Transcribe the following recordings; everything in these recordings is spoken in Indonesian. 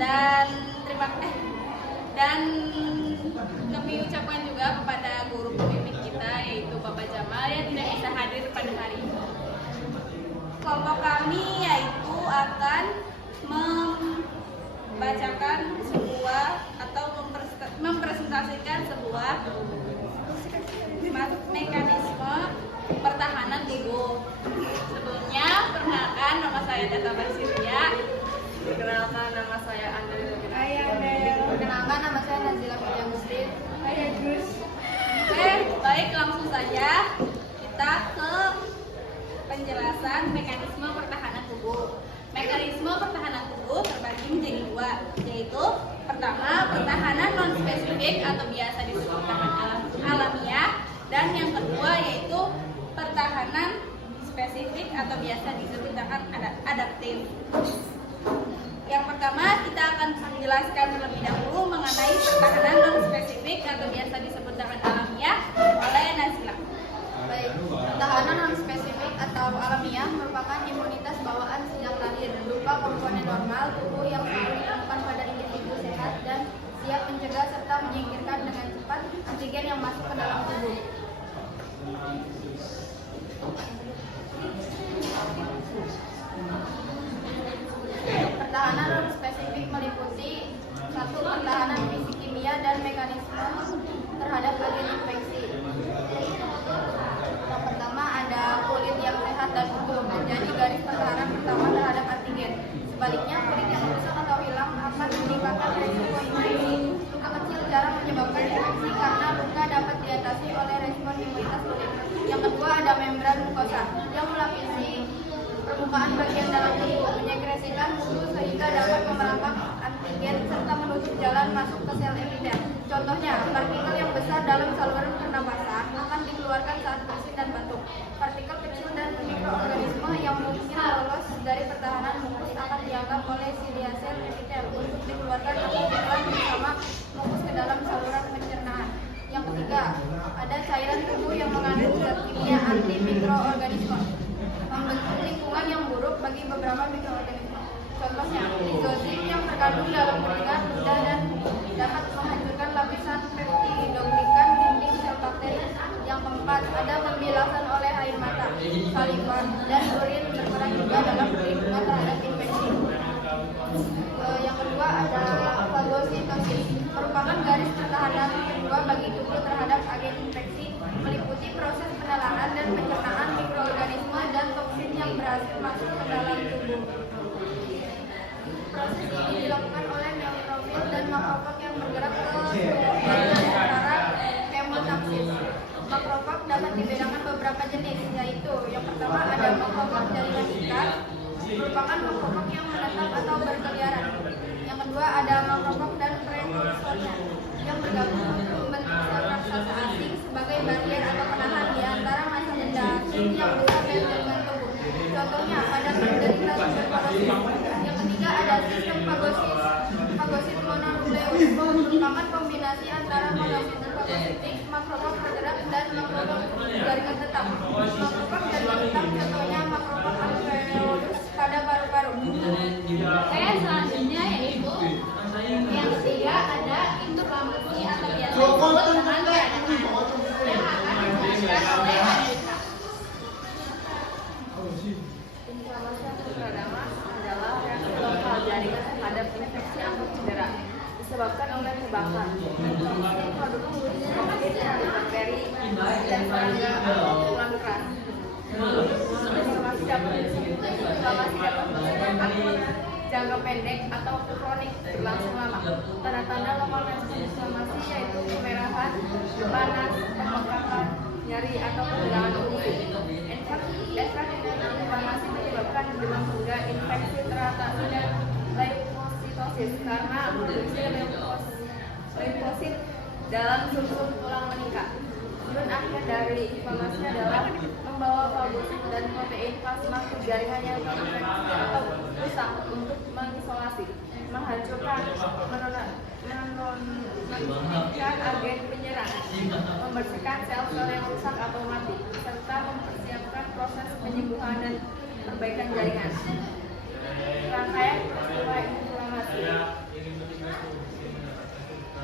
dan dan kami ucapkan juga kepada guru pembimbing kita yaitu Bapak Jamal yang tidak bisa hadir pada hari ini. Kelompok kami yaitu akan membacakan sebuah atau mempresentasikan sebuah mekanisme pertahanan tubuh. Sebelumnya, perkenalkan nama saya Data Basiria. Perkenalkan nama saya Andel. Perkenalkan nama saya Nazila Fatia Muslim. Oke, baik, langsung saja kita ke penjelasan mekanisme pertahanan tubuh. Mekanisme pertahanan tubuh terbagi menjadi dua, yaitu pertama pertahanan non spesifik atau biasa disebut pertahanan alamiah, dan yang kedua yaitu pertahanan spesifik atau biasa disebut dengan adaptif. Yang pertama kita akan menjelaskan terlebih dahulu mengenai pertahanan non spesifik atau biasa disebut dengan alamiah oleh Nazila. Baik, pertahanan non spesifik atau alamiah merupakan imunitas bawaan sejak lahir berupa komponen normal tubuh yang selalu ditemukan pada individu sehat dan siap mencegah serta menyingkirkan dengan cepat antigen yang masuk ke dalam tubuh. Pertahanan non spesifik meliputi satu, pertahanan fisik kimia dan mekanisme terhadap agen infeksi. Yang pertama ada kulit yang sehat dan utuh menjadi garis pertahanan pertama terhadap antigen. Sebaliknya, kulit yang rusak atau hilang akan meningkatkan resiko infeksi. Luka kecil jarang menyebabkan infeksi karena luka dapat diatasi oleh respon imunitas kulit. Yang kedua ada membran mukosa yang melapisi permukaan bagian dalam tubuh, menyekresikan musuh sehingga dapat memerangkap antigen serta menutup jalan masuk ke sel epitel. Contohnya, partikel yang besar dalam saluran pernapasan akan dikeluarkan saat bersin dan batuk. Partikel kecil dan mikroorganisme yang mungkin lolos dari pertahanan mukus akan dianggap oleh silia sel epitel untuk dikeluarkan atau dibuang bersama mukus ke dalam saluran pencernaan. Yang ketiga, ada cairan tubuh yang mengandung zat kimia anti mikroorganisme, membentuk lingkungan yang buruk bagi beberapa mikroorganisme. Contohnya, lizozim yang terkandung dalam keringat, ludah dan dapat menghancurkan lapisan peptidoglikan dinding sel bakteri. Yang keempat, ada pembilasan oleh air mata, saliva, dan urin berperan juga dalam perlindungan terhadap infeksi. Yang kedua ada fagositosis, merupakan garis pertahanan kedua bagi tubuh terhadap agen infeksi, meliputi proses penelahan dan pencernaan mikroorganisme dan toksin yang berhasil masuk ke dalam tubuh. Proses ini dilakukan oleh neutrofil dan makrofag yang bergerak ke bagian antara hemotaksis. Makrofag dapat dibedakan beberapa jenis, yaitu yang pertama ada makrofag jaringan ikat, merupakan makrofag yang menetap atau berkeliaran. Yang kedua ada makrofag dan prekursornya yang bergabung untuk membentuk sel raksasa asing sebagai bagian atau penahan di antara massa benda asing yang besar dan jaringan tubuh. Contohnya pada penderita tuberkulosis. Yang ketiga ada sistem fagosit mononukleus, merupakan kombinasi antara monosit fagositik, makrofag bergerak dan makrofag jaringan tetap. Makrofag jaringan tetap contohnya makrofag alveolus pada paru-paru. Oke, selanjutnya yaitu yang ketiga ada inflamasi atau biasa disebut dengan peradangan yang akan dijelaskan oleh Amerika. Inflamasi atau peradangan adalah reaksi lokal jaringan terhadap infeksi atau cedera disebabkan oleh tebakan, infeksi produk kulit, dari bakteri, dan serangga atau tulang keras. Inflamasi dapat bersifat akut, jangka pendek atau kronik berlangsung lama. Tanda-tanda lokal inflamasi yaitu kemerahan, panas, pembengkakan, nyeri atau ketegangan tubuh. Efek inflamasi menyebabkan demam hingga infeksi teratasi dan leukositosis karena produksi leukosit dalam sumsum tulang meningkat. Tujuan akhir dari inflamasi adalah membawa fagosit dan protein plasma ke jaringan yang terinfeksi atau rusak untuk mengisolasi, menghancurkan, menonaktifkan agen penyerang, membersihkan sel-sel yang rusak atau mati, serta mempersiapkan proses penyembuhan dan perbaikan jaringan. Rangkaian peristiwa inflamasi.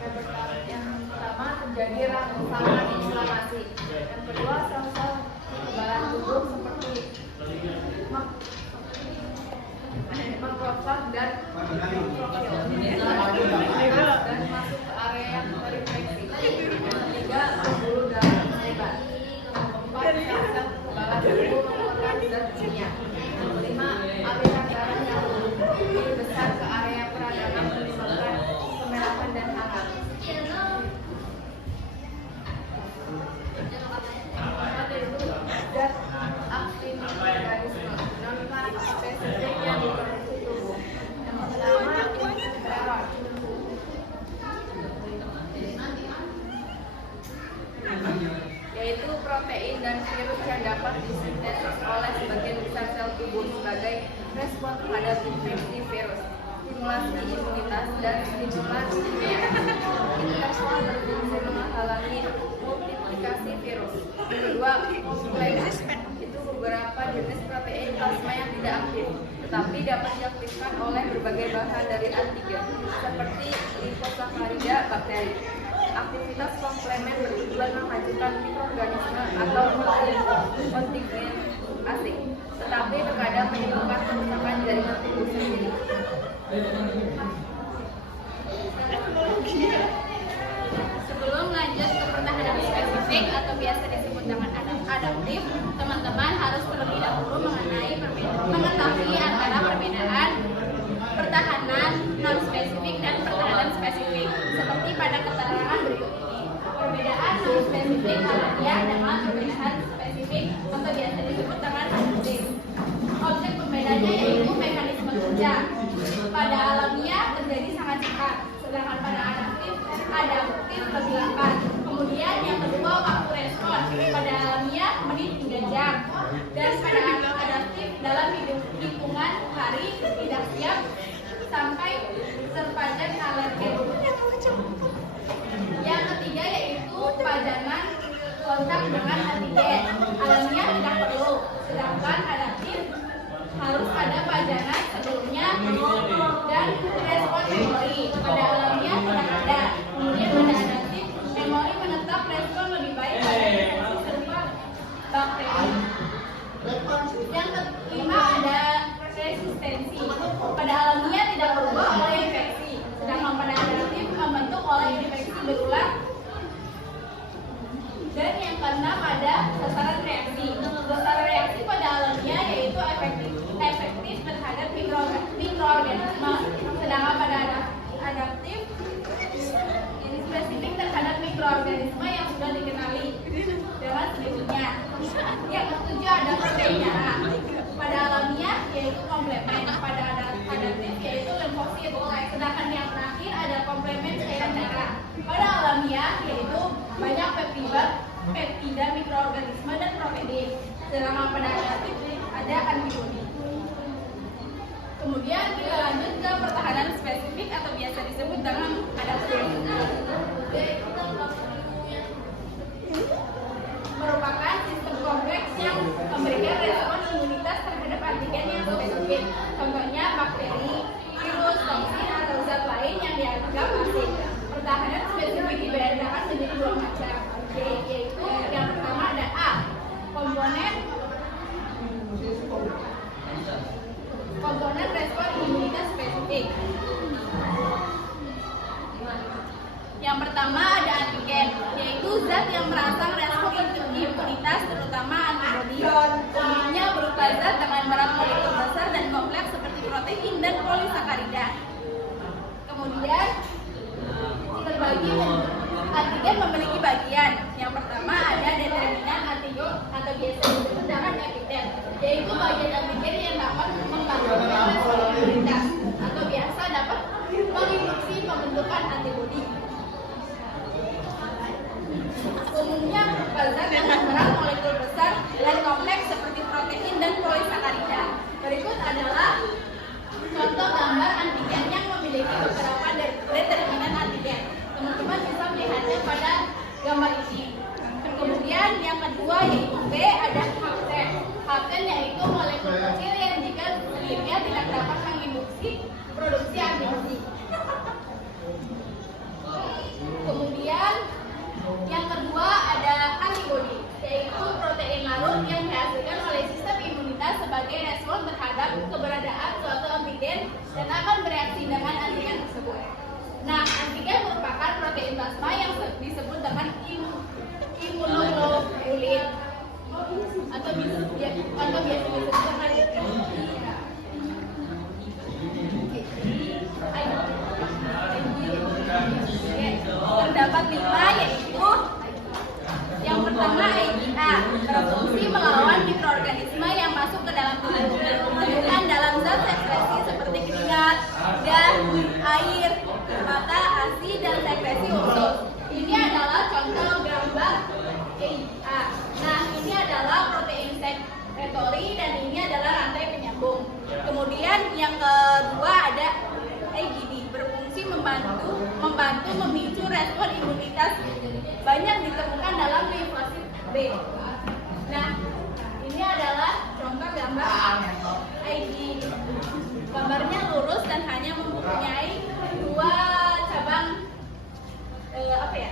Yang pertama terjadi rangsangan inflamasi. Yang kedua sel-sel kekebalan tubuh seperti makrofag dan neutrofil dan masuk ke area yang terinfeksi. Yang ketiga pembuluh darah hebat. Keempat sel-sel kekebalan tubuh mengeluarkan zat kimia. Yang kelima aliran darah yang lebih besar ke area peradangan menyebabkan kemerahan dan hangat. Zat aktif organisme non spesifik yang diproduksi tubuh. Yang pertama interferon. Yaitu protein dan virus yang dapat disintesis oleh sebagian besar sel tubuh sebagai respon terhadap infeksi virus, stimulasi imunitas dan stimulasi kimia. Interferon berfungsi menghalangi multiplikasi virus. Yang kedua, komplementer itu beberapa jenis protein plasma yang tidak aktif, tetapi dapat diaktifkan oleh berbagai bahan dari antigen, seperti liposakarida bakteri. Aktivitas komplemen bertujuan menghancurkan mikroorganisme atau kontigen asing, tetapi terkadang menyebabkan kerusakan jaringan tubuh sendiri. Sebelum lanjut ke pertahanan spesifik atau biasa disebut dengan adaptif, teman-teman harus terlebih dahulu mengetahui antara perbedaan pertahanan non spesifik dan pertahanan spesifik. Seperti pada keterangan berikut ini. Perbedaan non spesifik alamiah dengan perbedaan spesifik atau biasa disebut dengan adaptif. Objek pembedanya yaitu mekanisme kerja. Pada alamiah terjadi sangat cepat, sedangkan pada adaptif lebih lambat. Kemudian yang kedua, waktu respon. Pada alamiah menit hingga jam, dan pada adaptif dalam hitungan hari tidak siap sampai terpajan alergen. Yang ketiga yaitu pajanan kontak dengan antigen. Alamiah tidak perlu, sedangkan adaptif harus ada pajanan sebelumnya dan respon memori. Pada alamiah tidak ada. Kemudian pada adaptif memori menetap respon lebih baik pada infeksi serupa bakteri. Yang kelima ada resistensi. Pada alamiah tidak berubah oleh infeksi, sedangkan pada adaptif membentuk oleh infeksi berulang. Dan yang keenam ada sasaran reaksi. Sasaran reaksi pada alamiah yaitu efektif terhadap mikroorganisme, sedangkan pada adaptif ini spesifik terhadap mikroorganisme yang sudah dikenali dengan selanjutnya. Yang ketujuh ada protein darah. Pada alamiah yaitu komplemen, pada adaptif yaitu limfosit, sedangkan yang terakhir ada komplemen cairan darah. Pada alamiah yaitu banyak peptida mikroorganisme dan protein, sedangkan pada adaptif ada antibodi. Kemudian kita lanjut ke pertahanan spesifik atau biasa disebut dengan adaptif. Merupakan sistem kompleks yang memberikan respon imunitas terhadap antigen yang spesifik. Contohnya bakteri, virus, toksin, atau zat lain yang dianggap asing. Pertahanan spesifik dibedakan menjadi dua macam, yaitu yang pertama ada A, komponen respon imunitas spesifik. Yang pertama ada antigen, yaitu zat yang merangsang respon imunitas, terutama antibodi. Umumnya berupa zat dengan berat molekul besar dan kompleks seperti protein dan polisakarida. Kemudian terbagi antigen memiliki bagian. Yang pertama ada determinan antigen atau biasa disebut dengan epiten, yaitu bagian antigen yang dapat membantu respon imunitas atau biasa dapat menginduksi pembentukan antibodi. Umumnya berupa zat dengan berat molekul besar dan kompleks seperti protein dan polisakarida. Berikut adalah contoh gambar antigen yang memiliki beberapa determinan antigen. Teman-teman bisa melihatnya pada gambar ini. Kemudian yang kedua yaitu B ada hapten. Hapten yaitu molekul kecil yang jika sendirinya tidak dapat menginduksi produksi antibodi. yang dihasilkan oleh sistem imunitas sebagai respon terhadap keberadaan suatu antigen dan akan bereaksi dengan antigen tersebut. Nah, antigen merupakan protein plasma yang disebut dengan imunoglobulin atau biasa disebut dengan terdapat 5, yaitu yang pertama IgA, berfungsi melawan mikroorganisme yang masuk ke dalam tubuh, ditemukan dalam zat sekresi seperti keringat, darah, air, mata, ASI, dan sekresi usus. Ini adalah contoh gambar IgA. Nah, ini adalah protein sekretori dan ini adalah rantai penyambung. Kemudian yang kedua ada IgD, berfungsi membantu memicu respon imunitas, banyak ditemukan dalam limfosit B. Nah, ini adalah contoh gambar IgD. Gambarnya lurus dan hanya mempunyai 2 cabang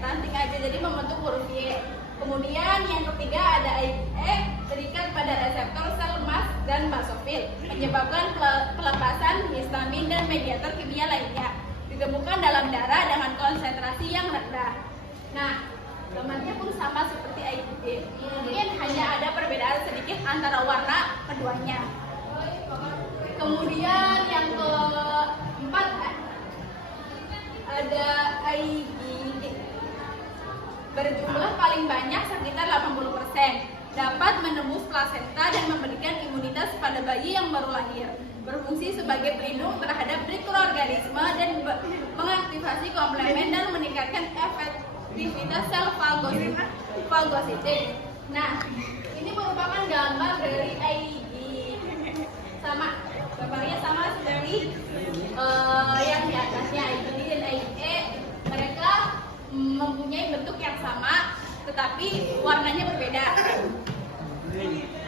ranting aja, jadi membentuk huruf Y. Kemudian yang ketiga ada IgE, terikat pada reseptor sel emas dan basofil, menyebabkan pelepasan histamin dan mediator kimia lainnya. Ditemukan dalam darah dengan konsentrasi yang rendah. Nah, gambarnya pun sama seperti IgD. Mungkin hanya ada perbedaan sedikit antara warna keduanya. Kemudian yang keempat ada IgD. Berjumlah paling banyak sekitar 80%, dapat menembus plasenta dan memberikan imunitas pada bayi yang baru lahir. Berfungsi sebagai pelindung terhadap mikroorganisme dan mengaktifasi komplemen dan meningkatkan efektivitas sel fagositik. Nah, ini merupakan gambar dari IgD. Sama, gambarnya sama seperti yang di atasnya. IgD dan IgE, mereka mempunyai bentuk yang sama, tetapi warnanya berbeda.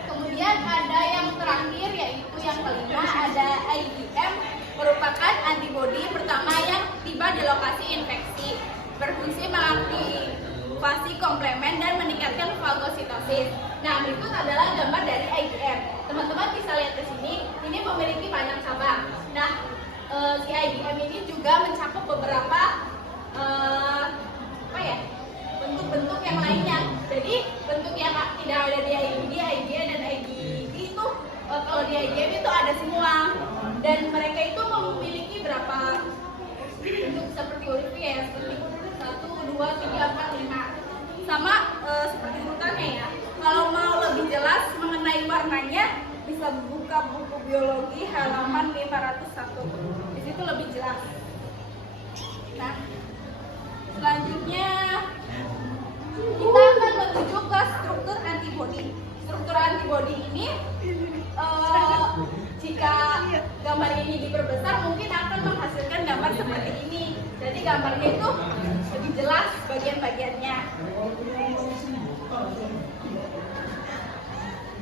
Kemudian ada yang terakhir, yaitu yang kelima, ada IgM, merupakan antibodi pertama yang tiba di lokasi infeksi, berfungsi mengaktifasi komplemen dan meningkatkan fagositosis. Nah, berikut adalah gambar dari IgM. Teman-teman bisa lihat di sini, ini memiliki banyak cabang. Nah, si IgM ini juga mencakup beberapa bentuk-bentuk yang lainnya. Jadi bentuk yang tidak ada di IgD, IgA, dan IgD itu kalau di IgM itu ada semua. Dan mereka itu memiliki berapa bentuk seperti huruf ya, seperti 1, 2, 3, 4, 5. Sama seperti urutannya ya. Kalau mau lebih jelas mengenai warnanya, bisa buka buku biologi halaman 501. Di situ lebih jelas. Nah, selanjutnya kita akan menuju ke struktur antibodi. Struktur antibodi ini jika gambar ini diperbesar mungkin akan menghasilkan gambar seperti ini. Jadi gambarnya itu lebih jelas bagian-bagiannya.